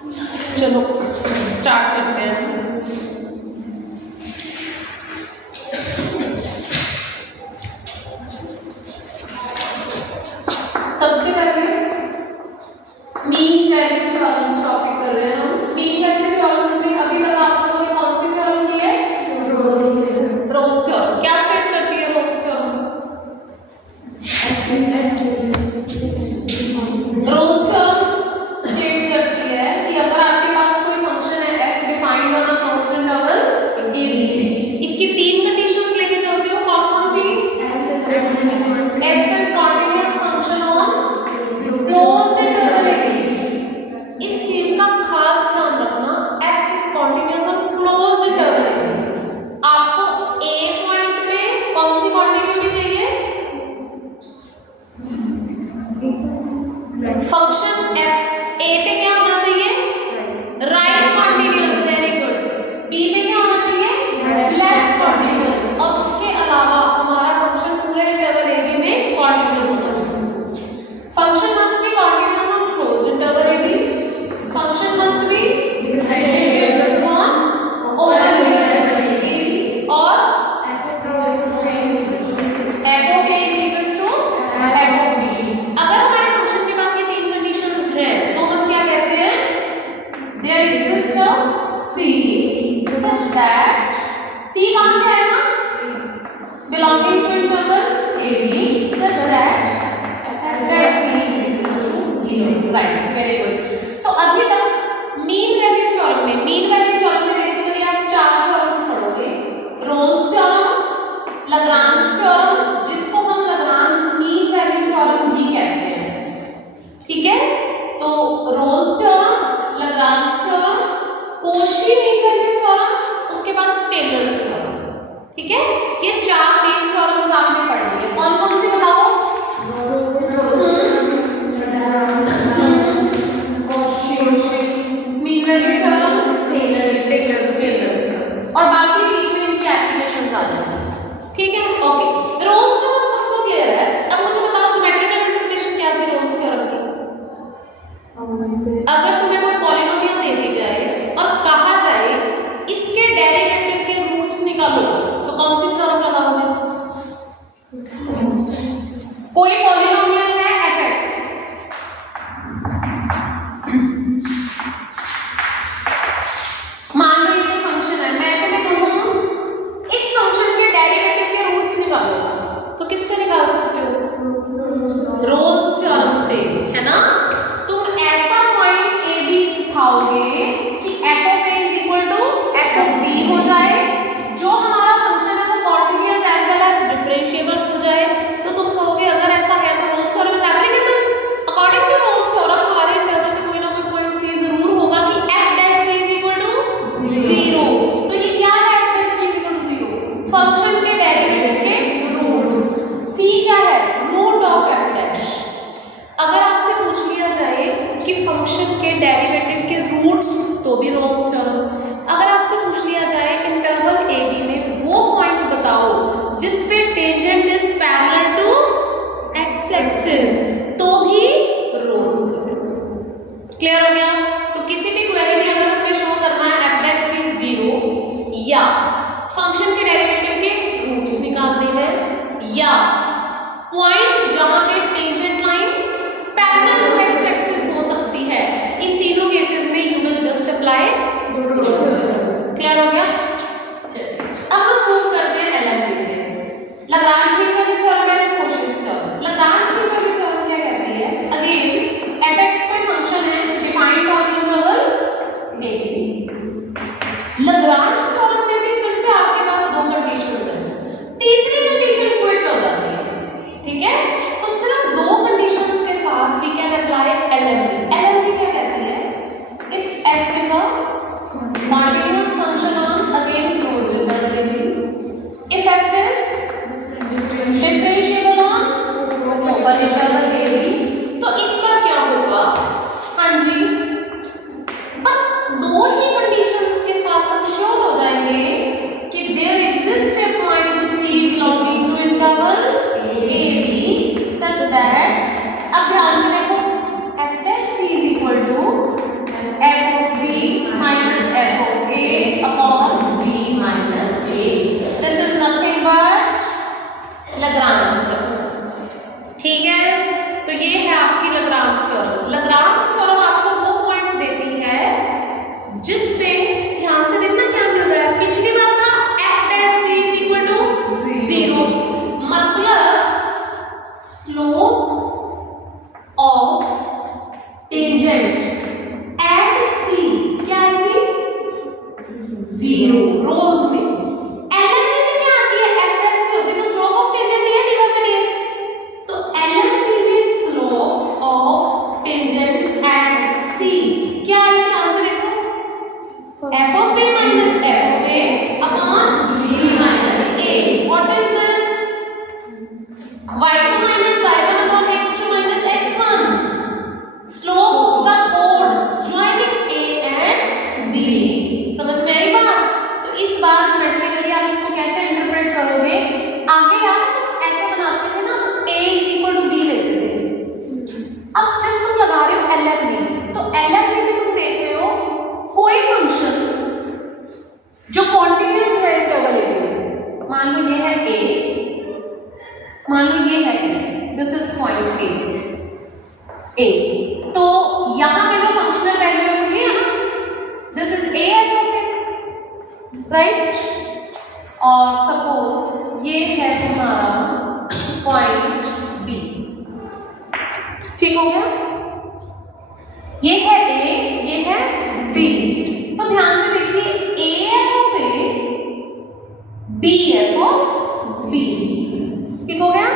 चलो स्टार्ट करते हैं। सबसे पहले मीन वैल्यू थ्योरम्स टॉपिक कर रहे हैं हम। मीन वैल्यू थ्योरम्स में अभी तक आप लोगों ने कौन सी थ्योरम की है? Rolle's theorem. क्या स्टेट करती है Rolle's theorem? Rolle's theorem state करती है कि अगर आपके पास कोई फंक्शन है f defined on a constant interval a b, इसकी तीन कंडीशंस लेके चलते हो। कौन कौन सी? f is continuous function on closed interval a b। इस चीज का खास ध्यान रखना, f is continuous on closed interval a b। आपको a पॉइंट में कौन सी कॉन्टिन्यूटी चाहिए? फंक्शन f a पे क्या होना चाहिए? Right continuous. Very good. b पे क्या होना चाहिए? Left continuous. और उसके अलावा हमारा फंक्शन पूरे इंटरवल a b में कॉन्टिन्यूअस होना चाहिए। Function must be continuous on closed interval a b। Function must be differentiable on open interval a b। और f of a is equals to f of b। अगर हमारे function के पास ये तीन conditions हैं तो हम क्या कहते हैं? There exists a C such that C कहाँ से आएगा? Belonging to interval AB such that C is equals to 0. Right, very good. तो अभी तक मीन वैल्यू थ्योरम में बेसिकली आप चार थ्योरम्स पढ़ोगे। रोल्स थ्योरम, लाग्रांज थ्योरम, जिसको हम लाग्रांज मीन वैल्यू थ्योरम भी कहते हैं। ठीक है, तो Rolle's theorem, Lagrange theorem, Cauchy mean value theorem, उसके बाद टेलर्स थ्योरम। ठीक है, ये चार मेन थ्योरम्स आपने पढ़ लिए। कौन कौन से बताओ? मीन वैल्यू थ्योरम, टेलर्स और बाकी बीच में इनकी एप्लीकेशंस आ जाती हैं। ठीक है, ओके। रोल्स थ्योरम सबको क्लियर है। अब मुझे बताओ ज्योमेट्रिकल इंटरप्रिटेशन क्या थी रोल्स थ्योरम की? अगर तुम्हें कोई पॉलिनोमियल दे दी जाए और कहा जाए इसके डेरिवेटिव के रूट्स निकालो, तो कौन सी थ्योरम लगाओगे? कोई पॉलिनोमियल है fx, मान लो ये कोई फंक्शन है, मैं तुम्हें कहूं इस फंक्शन के डेरिवेटिव के रूट्स निकालो, तो किससे निकाल सकते हो? रोल्स थ्योरम से, है ना? तुम ऐसा पॉइंट a b उठाओगे कि f of a is equal to f of b हो जाए, जो हमारा फंक्शन है वो continuous as well as differentiable हो जाए। तो तुम कहोगे अगर ऐसा है तो Rolle's theorem is applicable. According to Rolle's theorem हमारे इंटरवल में कोई ना कोई पॉइंट c जरूर होगा कि f dash c is equal to 0। तो ये क्या है f dash c is equal to 0? Function के डेरिवेटिव के रूट्स। c क्या है? Root of f dash. अगर आपसे पूछ लिया जाए कि फंक्शन के डेरिवेटिव के रूट्स, तो भी रोल्स थ्योरम। अगर आपसे पूछ लिया जाए इंटरवल a b में वो पॉइंट बताओ जिस पे tangent is parallel to x axis, तो भी रोल्स। क्लियर हो गया? तो किसी भी क्वेरी में अगर हमें शो करना है f डैश c 0 या फंक्शन के डेरिवेटिव के रूट्स निकालने हैं या पॉइंट जहां पे tangent line parallel to x axis हो सकती है, इन तीनों केसेस में you will just apply Rolle's theorem. Clear हो गया? चलिए अब हम मूव करते हैं LMP पे। Lagrange mean value theorem and Cauchy theorem. Lagrange mean value theorem क्या कहती है? अगेन fx कोई फंक्शन है defined on interval a b। Lagrange theorem में भी फिर से आपके पास दो कंडीशंस हैं, तीसरी कंडीशन क्विट हो जाती है। ठीक है, तो सिर्फ दो कंडीशंस जीरो रोल्स में। LMP में क्या आती है, f डैश की होती है, तो स्लोप ऑफ टेंजेंट ये डिवाइड बाय dx, तो LMP में slope of tangent at c क्या है, ध्यान से देखो, f of b minus f of a upon b minus a, what is this, y2 minus y1 upon x2 minus x1, slope of the chord joining a and b। समझ में आई बात? तो इस बार ज्योमेट्रिकली आप इसको कैसे इंटरप्रेट करोगे, आगे आप ऐसे बनाते थे ना, a is equal to b लेते थे। अब जब तुम लगा रहे हो LMP, तो LMP में तुम देख रहे हो कोई फंक्शन जो कॉन्टिन्यूअस है इंटरवल a में, मान लो ये है a, मान लो ये है दिस इज पॉइंट a, तो यहाँ पे जो फंक्शनल वैल्यू होगी है ना, this is a f of a, right, और सपोज ये है तुम्हारा पॉइंट b, ठीक हो गया, ये है a, ये है b, तो ध्यान से देखिए a f of a, b f of b, ठीक हो गया,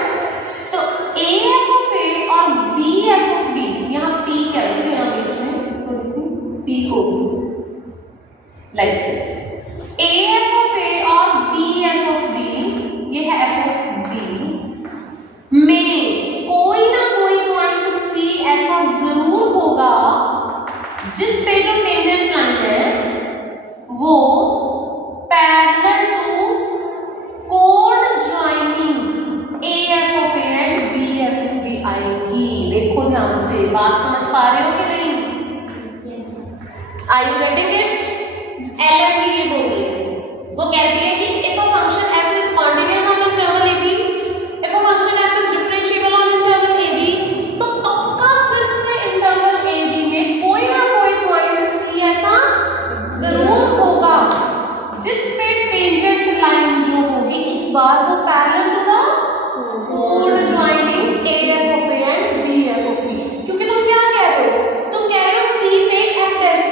तो a f of a और b f of b, यहाँ p क्या है, यहाँ बीच में थोड़ी सी p होगी like this, a f of a और b f of b, ये है f of b में कोई ना कोई पॉइंट c ऐसा जरूर होगा जिस पे जो टेंजेंट लाइन है वो पैरेलल टू कोड joining AF of A and BF of B आएगी। देखो ध्यान से, बात समझ पा रहे हो कि नहीं? Are you getting it? LMP ये बोल रही है, वो कहती है कि if a function f is continuous on interval AB, if a function f is differentiable on interval AB, तो पक्का फिर से इंटरवल AB में कोई ना कोई पॉइंट C ऐसा जरूर होगा जिस पे टेंजेंट लाइन जो होगी इस बार वो पैरेलल टू द कोड joining AF of A and BF of B। क्योंकि तुम क्या कह रहे हो, तुम कह रहे हो C पे F dash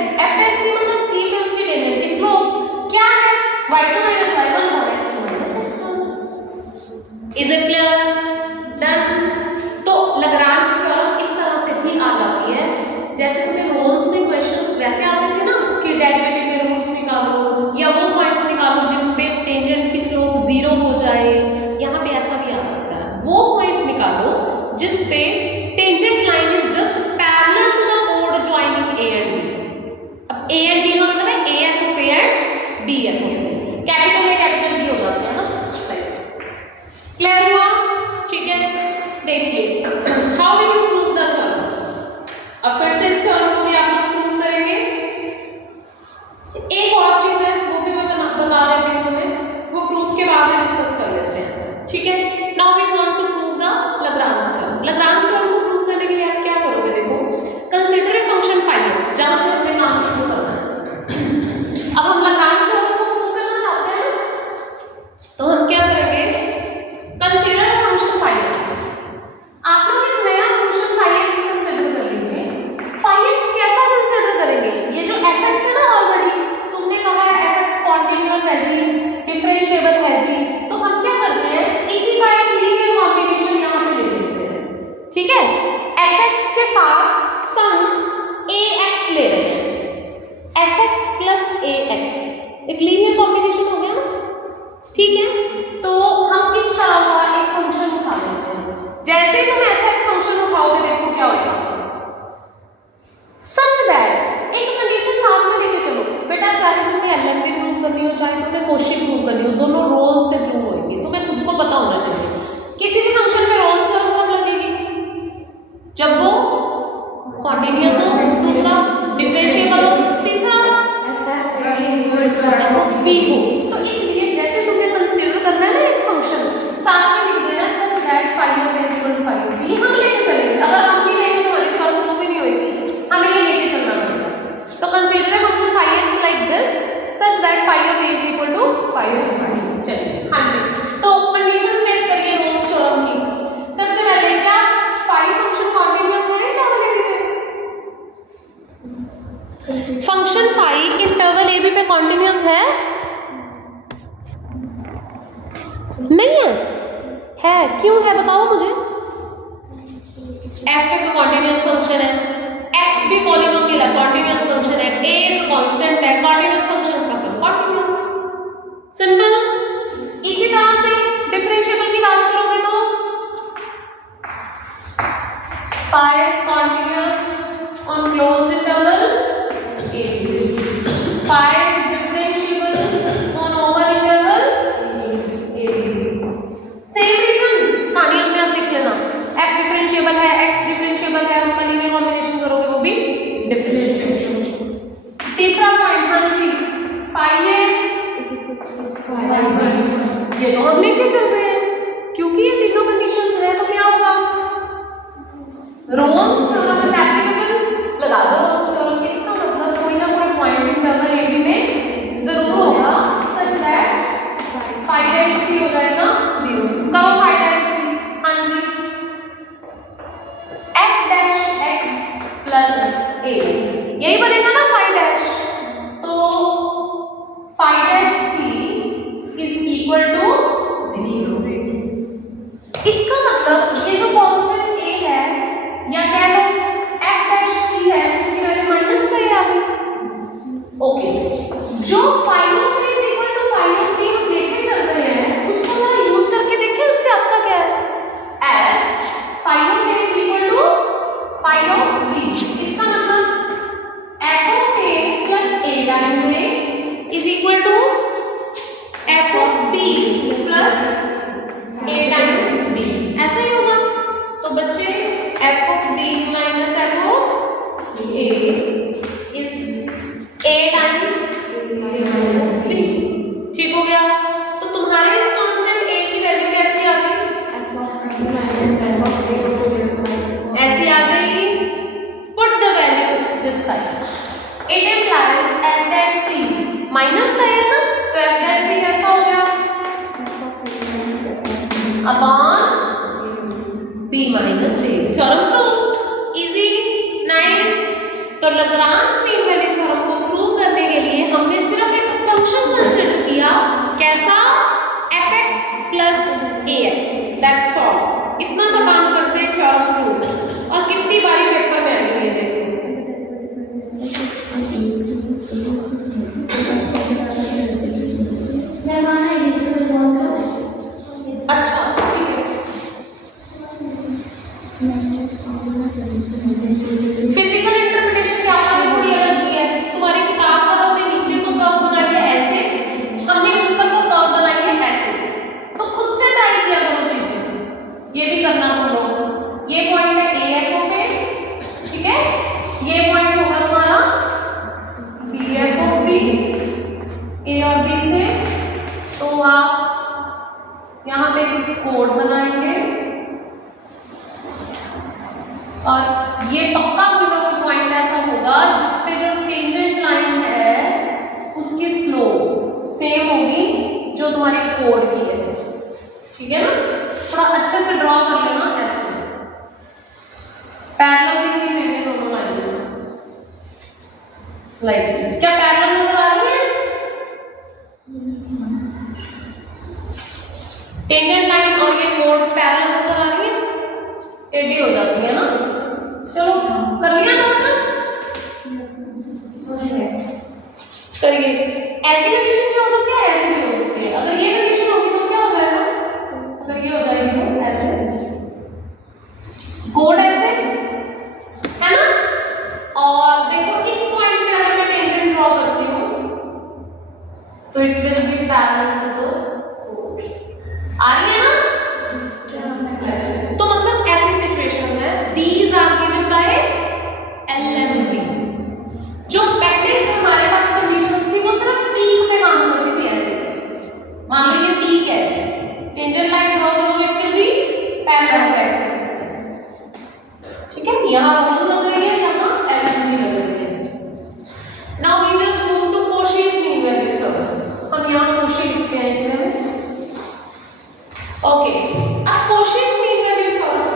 C मतलब C पे उसकी टेंजेंट की स्लोप क्या है, y2 minus y1 और x2 minus x1। Is it clear? Done. तो लैग्रांज थ्योरम इस तरह से भी आ जाती है, जैसे तुम्हें रोल्स में क्वेश्चन वैसे आते थे ना कि डेरिवेटिव के रूट्स निकालो या वो पॉइंट्स निकालो जिन पे टेंजेंट की स्लोप जीरो हो जाए, यहाँ पे ऐसा भी आ सकता है, वो पॉइंट निकालो जिस पे tangent line is just parallel to the कोड ज्वाइनिंग A and B। अब A and B का मतलब है AF of A and BF of A, capital A capital B हो जाते हैं ना, क्लियर हुआ? ठीक है, देखिए how will you prove the theorem. अब फिर से इस थ्योरम को भी आप लोग प्रूव करेंगे। एक और चीज है वो भी मैं बता देती हूँ तुम्हें, वो प्रूफ के बाद में डिस्कस कर लेते हैं, ठीक है। Now we want to prove the Lagrange theorem. Lagrange theorem को प्रूव करने के लिए आप क्या करोगे, देखो कंसीडर ए फंक्शन φx, जहां से हमने काम शुरू करना है। अब हम लैग्रांज थ्योरम को प्रूव करना चाहते हैं तो हम क्या करेंगे, कंसीडर ए फंक्शन φx। आप लोग एक नया फंक्शन φx कंसीडर कर लीजिए। φx कैसा कंसीडर करेंगे, ये जो fx है ना, ऑलरेडी तुमने कहा है fx कॉन्टिन्यूअस है जी, डिफरेंशिएबल है जी, तो हम क्या करते हैं इसी का एक लीनियर कॉम्बिनेशन यहाँ पे ले लेते हैं, ठीक है। fx के साथ सम ax ले रहे हैं, fx plus ax एक लीनियर कॉम्बिनेशन हो गया ना, ठीक है। तो हम इस तरह का एक फंक्शन उठा लेते हैं, जैसे ही तुम ऐसा एक फंक्शन उठाओगे देखो क्या होगा, सच दैट एक कंडीशन साथ में लेके चलो बेटा, चाहे तुमने LMP प्रूव करनी हो चाहे तुमने कोशी प्रूव करनी हो, दोनों रोल्स से प्रूव होंगे, तुम्हें खुद को पता होना चाहिए। किसी भी फंक्शन में रोल्स का कब लगेगी, जब वो कॉन्टिन्यूअस हो, दूसरा डिफरेंशिएबल हो, तीसरा f of b हो। तो इसलिए जैसे तुम्हें कंसीडर करना है ना एक फंक्शन, साथ में लिख देना such that phi of a equal to phi of b, हम लेके चलेंगे। अगर हम भी लेंगे तो हमारी थ्योरम प्रूव ही नहीं होगी, हमें ये लेके चलना पड़ेगा। तो consider a function φx like this such that phi of a is equal to phi of b। चलिए हाँ जी, तो कंडीशन चेक करिए रोल्स थ्योरम की। सबसे पहले क्या phi फंक्शन कॉन्टिन्यूअस है इंटरवल ab पे, फंक्शन phi इंटरवल ab पे कॉन्टिन्यूअस है, है, क्यों है बताओ मुझे। एफ एक कॉन्टिन्यूस फंक्शन है, एक्स भी पॉलिनोमियल है, कॉन्टिन्यूस फंक्शन है, ए एक कांस्टेंट है, कॉन्टिन्यूस फंक्शन का सब कॉन्टिन्यूस। सिंपल। इसी तरह से डिफरेंशिएबल की बात करोगे तो pi is continuous on closed interval a, pi is differentiable on open interval a. Same reason कहानी अपने आप लिख लेना, f डिफरेंशिएबल है, x डिफरेंशिएबल है, उनका लीनियर कॉम्बिनेशन करोगे वो भी डिफरेंशिएबल। तीसरा पॉइंट, हाँ जी, फाई है, ये तो हम लेके चल रहे हैं क्योंकि ये तीनों कंडीशंस हैं, तो क्या होगा, रोल्स थ्योरम इज एप्लीकेबल, लगा दो रोल्स थ्योरम। इसका मतलब कोई ना कोई पॉइंट इंटरवल ए बी में जरूर होगा such that phi dash c हो जाएगा 0। करो फाई डैश सी, हाँ जी, f dash x plus a, यही बनेगा ना फाई डैश, तो phi dash c is equal to 0। इसका मतलब ये जो कांस्टेंट a है या कह लो f डैश सी है, उसकी वैल्यू माइनस का ही आ गई। ओके, जो phi of a is equal to phi of b हम लेके चल रहे हैं, उसको जरा यूज करके देखिए उससे आता क्या है। As phi of a is equal to phi of b, इसका मतलब f of a plus a times a is equal to f of b plus a times b, ऐसा ही होगा। तो बच्चे f of b minus f of a is a times a minus b, ठीक हो गया। तो तुम्हारे इस कांस्टेंट a की वैल्यू कैसी आ गई, ऐसी आ गई। Put the value this side, it implies f dash c minus का है ना, तो f डैश c कैसा हो गया, upon b minus a। Theorem prove, easy, nice. तो लाग्रांज मीन वैल्यू थ्योरम को प्रूव करने के लिए हमने सिर्फ एक फंक्शन कंसीडर किया, कैसा, fx plus ax, that's all. इतना सा काम करते हैं थ्योरम प्रूव, और कितनी बारी पेपर में आएंगे ये देखो। अच्छा ठीक है, फिजिकल इंटरप्रिटेशन क्या आपने थोड़ी अलग की है। तुम्हारी किताब वालों ने नीचे को कर्व बनाई है ऐसे, हमने ऊपर को कर्व बनाई है ऐसे, तो खुद से ट्राई किया करो चीजें, ये भी करना तुम लोग। ये पॉइंट है ए एफ ऑफ ए, ठीक है, ये पॉइंट होगा तुम्हारा बी एफ ऑफ बी, ए और बी से, तो आप यहाँ पे कोड बनाएंगे और ये पक्का कोई ना कोई पॉइंट ऐसा होगा जिसपे जो टेंजेंट लाइन है उसकी स्लोप सेम होगी जो तुम्हारी कोड की है, ठीक है ना। थोड़ा अच्छे से ड्रॉ कर लेना ऐसे, पैरेलल दिखनी चाहिए दोनों लाइंस लाइक दिस। क्या पैरेलल नजर आ रही है, टेंजेंट लाइन और ये कोड पैरेलल नजर आ रही है, एडी हो जाती है ना। चलो कर लिया नोट, करिए। ऐसी कंडीशन क्या हो सकती है, ऐसे भी हो सकती है। अगर ये कंडीशन होगी तो क्या हो जाएगा, अगर ये हो जाएगी तो ऐसे, कोड ऐसे है ना। और देखो इस पॉइंट पे अगर मैं टेंजेंट ड्रॉ करती हूँ तो it will be parallel to the code, आ रही है ना। तो मतलब ऐसी सिचुएशन है, these are given by LMV। जो पहले हमारे पास कंडीशन थी वो सिर्फ पीक पे काम करती थी ऐसे, मान लो ये पीक है, टेंजेंट लाइन ड्रॉ करो, it will be parallel to x axis, ठीक है। यहाँ रूल लग रही है, यहाँ LMV लग रही है। Now we just move to Cauchy's mean value theorem. हम यहाँ Cauchy लिखते हैं इधर, ओके। अब Cauchy's मीन वैल्यू थ्योरम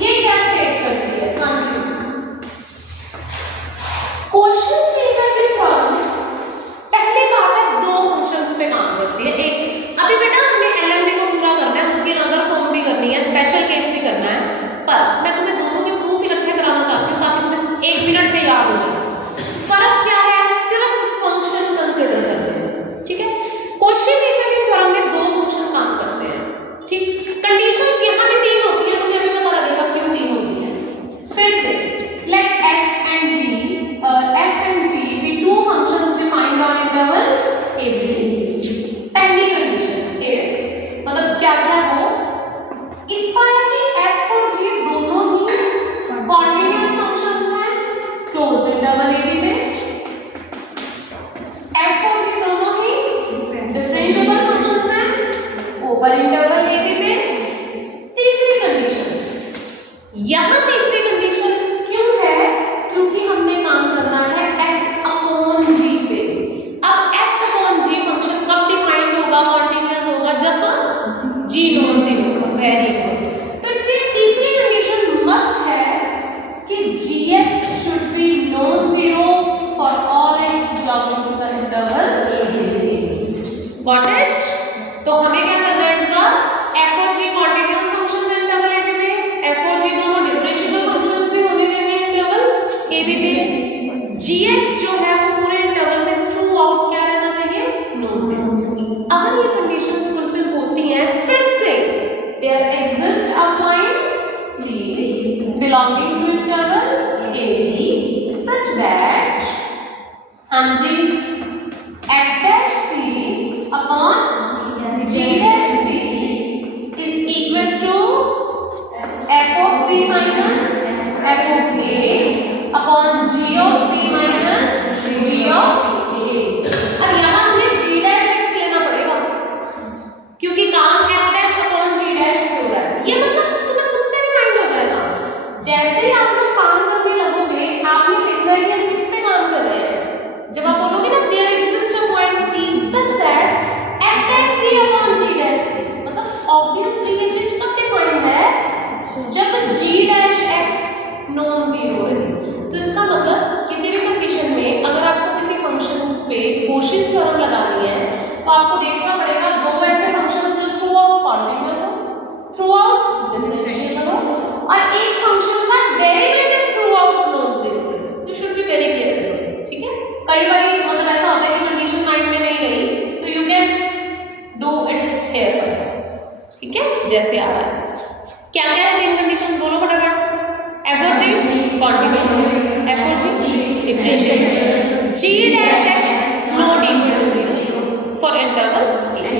ये क्या स्टेट करती है, हाँ जी, Cauchy's मीन वैल्यू थ्योरम पहले कहा है दो फंक्शंस पे काम करती है। एक अभी बेटा हमने LMV को पूरा करना है, उसकी अनदर फॉर्म पर मैं तुम्हें दोनों के प्रूफ इकट्ठे कराना चाहती हूँ ताकि तुम्हें 1 मिनट में याद हो जाए। फर्क क्या है, सिर्फ फंक्शन कंसिडर करते हैं, ठीक है। कोशी-मीलर थ्योरम में 2 फंक्शन काम करते हैं, ठीक। कंडीशंस यहाँ भी 3 होती है, मुझे अभी पता लगेगा क्यों 3 होती है। फिर से late f and g be 2 functions defined on interval a b। पहली कंडीशन if मतलब क्या क्या हो, इस पर है कि f और g दोनों ही कॉन्टिन्यूअस फंक्शंस हैं क्लोज्ड इंटरवल a b में, f और g दोनों ही डिफरेंशिएबल फंक्शंस हैं ओपन इंटरवल a b में। तीसरी कंडीशन, यहाँ तीसरी कंडीशन क्यों है, क्योंकि हमने काम करना है f अपॉन g पे। अब f अपॉन g फंक्शन कब डिफाइंड होगा, कॉन्टिन्यूअस होगा, जब g नॉन जीरो होगा, वेरी गुड। तो इसलिए तीसरी कंडीशन मस्ट है कि gx should be non zero for all x belonging to the interval a b। Got it? तो हमें क्या करना है इस बार, f और g कॉन्टिन्यूअस फंक्शंस हैं इंटरवल a b में, f और g दोनों डिफरेंशिएबल फंक्शंस भी होने चाहिए इंटरवल a b में, gx जो है वो पूरे इंटरवल में थ्रू आउट क्या रहना चाहिए, नॉन जीरो। अगर ये कंडीशंस फुलफिल होती हैं, फिर से there exist a point c belonging to interval a b such that हाँ जी f dash c upon g dash c is equals to f of b minus f of a upon g of b minus g of a। अब यहाँ हमें g dash x लेना पड़ेगा क्योंकि काम f dash upon g dash हो रहा है। ये मतलब तुम्हें खुद से रिमाइंड हो जाएगा, जैसे ही आप लोग काम करने लगोगे आपने देखना है कि हम किस पे काम कर रहे हैं। जब आप बोलोगे ना there exist a point c such that f dash c upon g dash c, मतलब ऑब्वियसली ये चीज कब डिफाइंड है, जब g dash x non zero है। तो इसका मतलब किसी भी कंडीशन में अगर आपको किसी फंक्शंस पे कोशी थ्योरम लगानी है तो आपको देखना पड़ेगा दो ऐसे फंक्शंस जो थ्रू आउट कॉन्टिन्यूअस हो, थ्रू आउट डिफरेंशिएबल हो, और एक फंक्शन का derivative through out non zero. You should be very careful, ठीक है। कई बार मतलब ऐसा होता है कि कंडीशन माइंड में नहीं रही तो you can do it here first, ठीक है, जैसे आ रहा है। क्या क्या है तीन कंडीशंस, बोलो फटाफट। f और g कॉन्टिन्यूअस, f और g differentiable, g dash x not equal to 0 for interval a।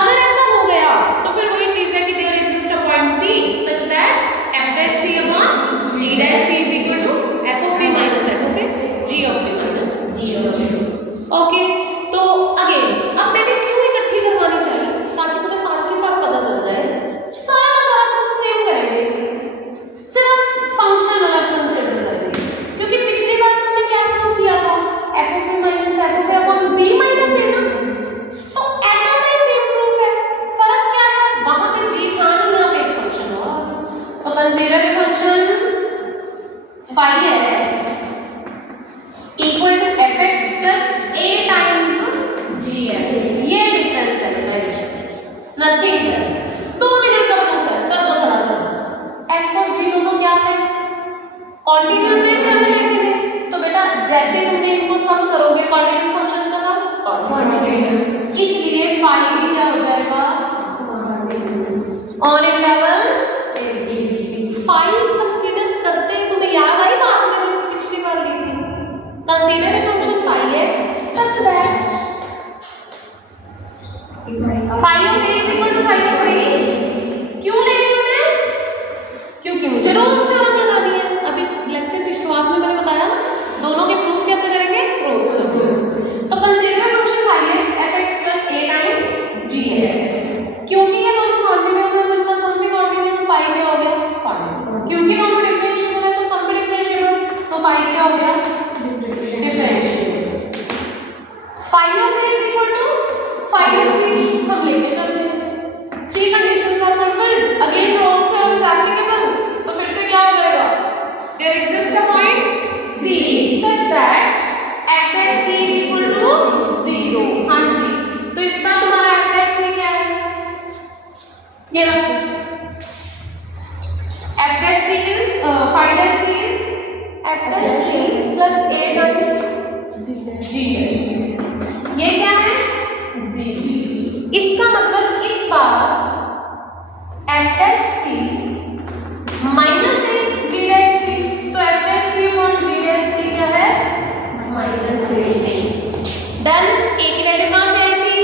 अगर ऐसा हो गया तो फिर वही चीज है कि there exist a point c such that f dash c upon g dash c is equal to f of b minus f of a g of b minus g of a। Okay, तो again अब मैंने क्यों इकट्ठी करवानी चाहिए, ताकि तुम्हें साथ के साथ पता चल जाए सारा प्रूफ सेम करेंगे, सिर्फ फंक्शन अलग कंसीडर करेंगे। क्योंकि पिछली बार हमने क्या प्रूव किया था, f of b minus f of a upon b minus a ना, तो ऐसा से सेम प्रूफ है। फर्क क्या है, वहां पे g था नहीं, यहाँ पे एक फंक्शन और, तो consider a function phi x equal to fx plus a times gf। ये डिफरेंस है गाइस, नथिंग एल्स। 2 मिनट का प्रूफ है, कर दो धड़ाधड़। f और g दोनों क्या है, कॉन्टिन्यूअस है, तो बेटा जैसे तुमने इनको सम करोगे कॉन्टिन्यूअस फंक्शंस का सम कॉन्टिन्यूअस, इसलिए phi भी क्या हो जाएगा on interval a b। phi consider करते तुम्हें याद आई बात में जो पिछली बार ली थी, consider a function phi x such that phi of a is equal to phi of b। क्यों नहीं मैंने, क्योंकि मुझे रोल्स थ्योरम लगानी है। अभी लेक्चर की शुरुआत में मैंने बताया दोनों के प्रूफ कैसे करेंगे, रोल्स थ्योरम। तो consider function phi x fx plus a times gx, क्योंकि ये दोनों कॉन्टिन्यूअस है तो इनका सम भी कॉन्टिन्यूअस, phi क्या हो गया कॉन्टिन्यूअस। क्योंकि दोनों डिफरेंशिएबल है तो सम भी डिफरेंशिएबल, तो phi क्या हो गया differentiable. phi of a is equal to phi of b, हम लेके चलते हैं। 3 conditions are fulfilled, again Rolle's theorem is applicable. तो फिर से क्या हो जाएगा, there exist a point c such that f dash c is equal to 0। हाँ जी, तो इसका तुम्हारा f dash c क्या है, ये रखो F dash C is phi dash C is F dash C plus A times G dash C। ये क्या है? G। इसका मतलब इस बार F dash C minus A G dash C, तो F dash C और G dash C क्या है? Minus A। डन। A की वैल्यू कहाँ से आई थी?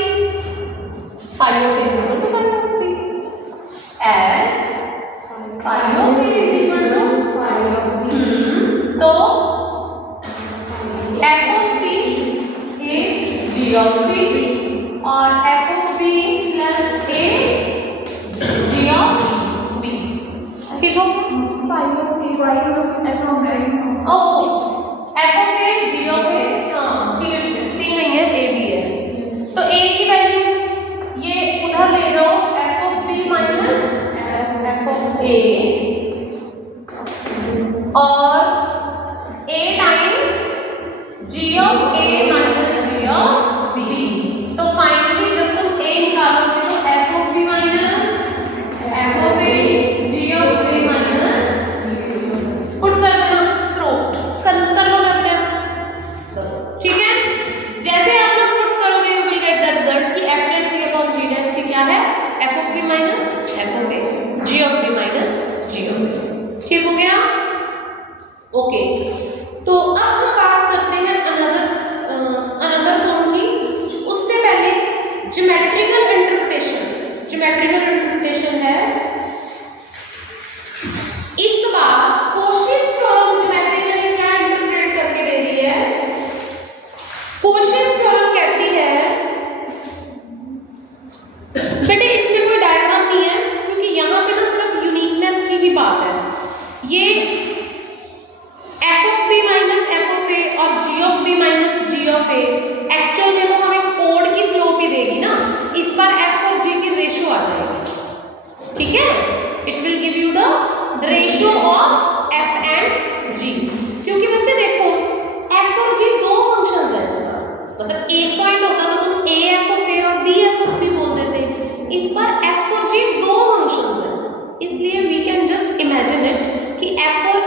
phi of A is equal to phi of B, as phi of A is equal to phi of B। तो f of C is G of C और f of B plus A G of B। ठीक हो? phi of f of A। Oh, f of A G of A, हाँ ठीक है, C नहीं है, A भी है। तो A की वैल्यू ये उधर ले जाओ, f of B minus f of A और A times G of A minus G of B। तो फाइनली जब तुम A निकालोगे तो f of B minus f of A G of A minus put कर देना, प्रूफ कर लोगे अपने आप, बस ठीक है। जैसे आप लोग पुट करोगे you will get the result कि f dash C upon G dash C क्या है? f of B minus f of A G of B minus G of A। ठीक हो गया? ओके, तो अब हम बात करते हैं अनदर फॉर्म की। उससे पहले ज्योमेट्रिकल इंटरप्रिटेशन है। इस बार कोशिश थ्योरम ज्योमेट्रिकली क्या इंटरप्रेट करके दे रही है? कोशिश थ्योरम कहती है बेटे इसमें कोई डायग्राम नहीं है क्योंकि यहाँ पे ना सिर्फ यूनिकनेस की ही बात है। ये f of B minus f of A और G of B minus G of A actual में तो हमें कोड की स्लोप ही देगी ना, इस बार f और G की रेशियो आ जाएगी, ठीक है? It will give you the ratio of f and G। क्योंकि बच्चे देखो f और G दो फंक्शंस हैं इस बार, मतलब एक पॉइंट होता तो तुम a f of A और b f of B बोल देते, इस बार f और G दो फंक्शंस हैं, इसलिए we can just imagine it कि f और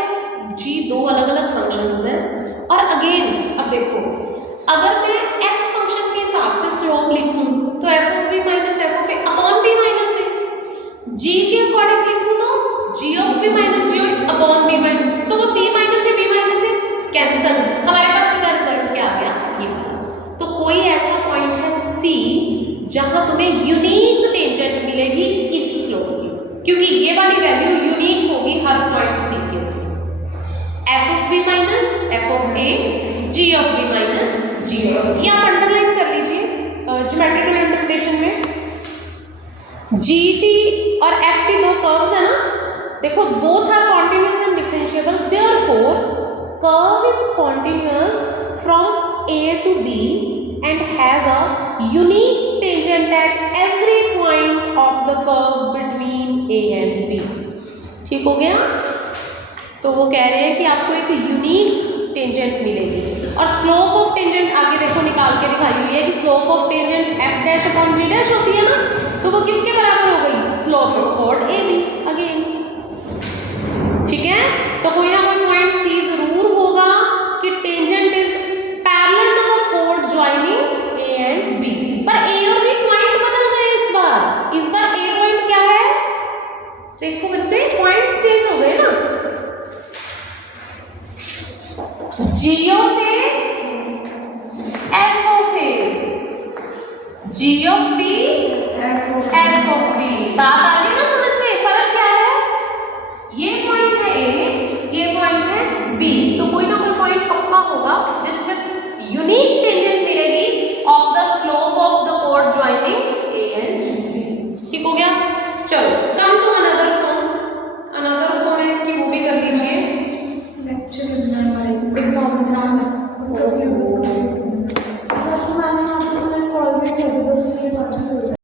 G दो अलग अलग फंक्शंस हैं। और अगेन अब देखो, अगर मैं f फंक्शन के हिसाब से स्लोप लिखूं तो f of B minus f of A upon B minus A, G के अकॉर्डिंग लिखूं तो G of B minus G upon B minus, तो वो B minus A कैंसल, हमारे पास सीधा रिजल्ट क्या आ गया? ये वाला। तो कोई ऐसा पॉइंट है C जहां तुम्हें यूनिक टेंजेंट मिलेगी इस स्लोप की, क्योंकि ये वाली वैल्यू यूनिक होगी हर पॉइंट C के। f of B minus f of A G of B minus G of A, ये आप अंडरलाइन कर लीजिए ज्योमेट्रिकल इंटरप्रिटेशन में। GT और FT दो कर्व्स है ना, देखो both are continuous and differentiable, therefore curve is continuous from A to B and has a unique tangent at every point of the curve between A and B। ठीक हो गया? तो वो कह रहे हैं कि आपको एक यूनिक टेंजेंट मिलेगी। और स्लोप ऑफ टेंजेंट आगे देखो निकाल के दिखाई हुई है कि slope of tangent f dash upon g dash होती है ना, तो वो किसके बराबर हो गई? Slope of chord AB again, ठीक है? तो कोई ना कोई पॉइंट C जरूर होगा कि tangent is parallel to the chord joining A and B, पर A और B पॉइंट बदल गए इस बार A पॉइंट क्या है? देखो बच्चे पॉइंट्स चेंज हो गए ना, G of A F of A, G of B F of B। बात आ गई ना समझ में? फर्क क्या है? ये पॉइंट है A, ये पॉइंट है B, तो कोई ना कोई पॉइंट पक्का होगा जिसमें